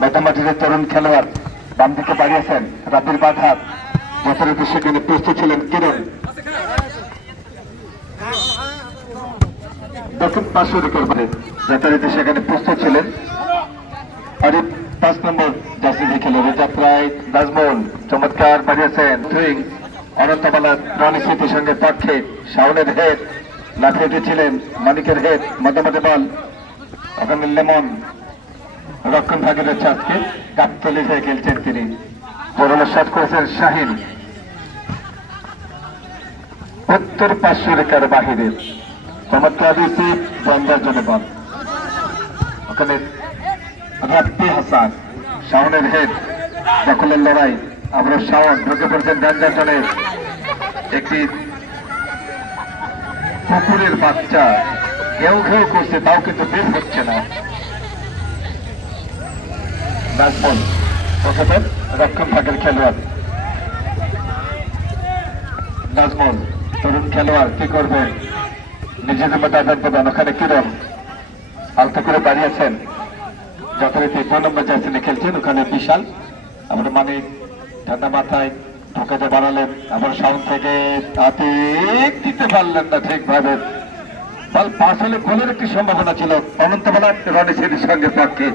মোটামুটির তরুণ খেলোয়াড় বাম দিকে বাড়িয়েছেন রাব্বির বাঘাত। যথারীতি সেখানে প্রস্তুত ছিলেন কিরণ। দক্ষিণ যথারীতি সেখানে প্রস্তুত ছিলেন। পাঁচ নম্বর জার্সি খেলে নাজমুল চমৎকার বাড়িয়েছেন সুইং অনন্তমালা রনি স্মৃতির সঙ্গে পক্ষে হেড। লাফিয়ে উঠেছিলেন মানিকের হেড মধ্যমাঠে বল। ওখানে লেমন রক্ষণ ভাগের হচ্ছে আজকে। গাবতলি হয়ে খেলছেন তিনি। করোনা শট করেছেন শাহিন। উত্তর পাঁচশো রেখার বাহিরে। চমৎকার রিসিভ বন্দার জন্য বল ওখানে রাব্বি হাসান, শাওনের হেড দখলের লড়াই। আমরা শাওন ঢুকে পড়ছেন ড্যান্ডার জনে। একটি কুকুরের বাচ্চা। ঘেউ ঘেউ করছে, তাও কিন্তু বের হচ্ছে না। নাজমুল প্রথমে রক্ষণ ভাগের খেলোয়াড়। নাজমুল তরুণ খেলোয়াড় কি করবে? নিজেদের মধ্যে আঘাত পাবেন ওখানে কিরণ আলতো করে দাঁড়িয়েছেন যথারীতি দু নম্বর জার্সিনে খেলছেন। ওখানে বিশাল আমরা মানে ঠান্ডা মাথায় ঢোকাতে বাড়ালেন আবার সাউন্ড থেকে তাতে দিতে পারলেন না ঠিকভাবে। বল পাস হলে গোলের একটি সম্ভাবনা ছিল। অনন্ত বলা রনি সেটির সঙ্গে পক্ষে।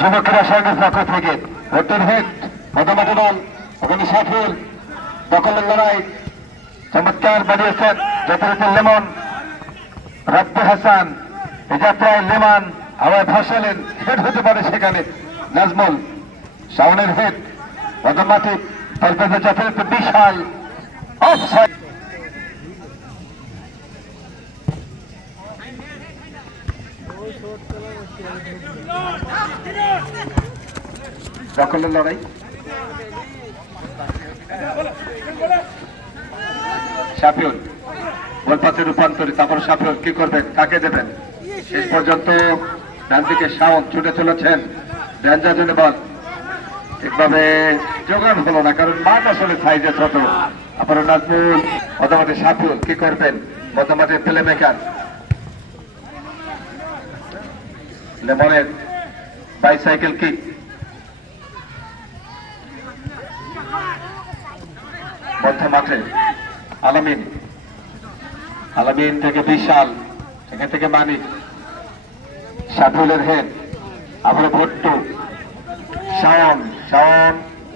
যুবকেরা সঙ্গে পক্ষ থেকে। ভোটের হেড মতামত বল ওখানে সাফুল দখলের লড়াই, চমৎকার বাড়িয়েছেন যথারীতি লেমন, রাব্বি হাসান এ যাত্রায় লেমান, হাওয়ায় ভাসালেন, হেড হতে পারে সেখানে, নাজমুল, শাওনের হেড মদমাটি তার কাছে যথারীতি বিশাল অফ দখলের লড়াই। সাফিউল বল পাশে রূপান্তরিত। তারপর সাফিউল কি করবেন কাকে দেবেন? শেষ পর্যন্ত ডান দিকে ছুটে চলেছেন। ড্যাঞ্জার জন্য বল। ঠিকভাবে যোগান হলো না, কারণ মাঠ আসলে সাইজে ছোট। আপনার নাজমুল, মতামতে সাফিউল কি করবেন? মতামতে প্লে মেকার লেমনের বাইসাইকেল কিক। মধ্য মাঠে আলামিন। আলামিন থেকে বিশাল, এখান থেকে মানিক। সাফুলের হেড আবার ভট্টু। শাওন শাওন,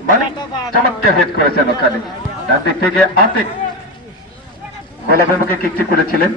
মানিক চমৎকার হেড করেছেন ওখানে। ডান দিক থেকে আতিক। গোলাপের মুখে কিকটি করেছিলেন।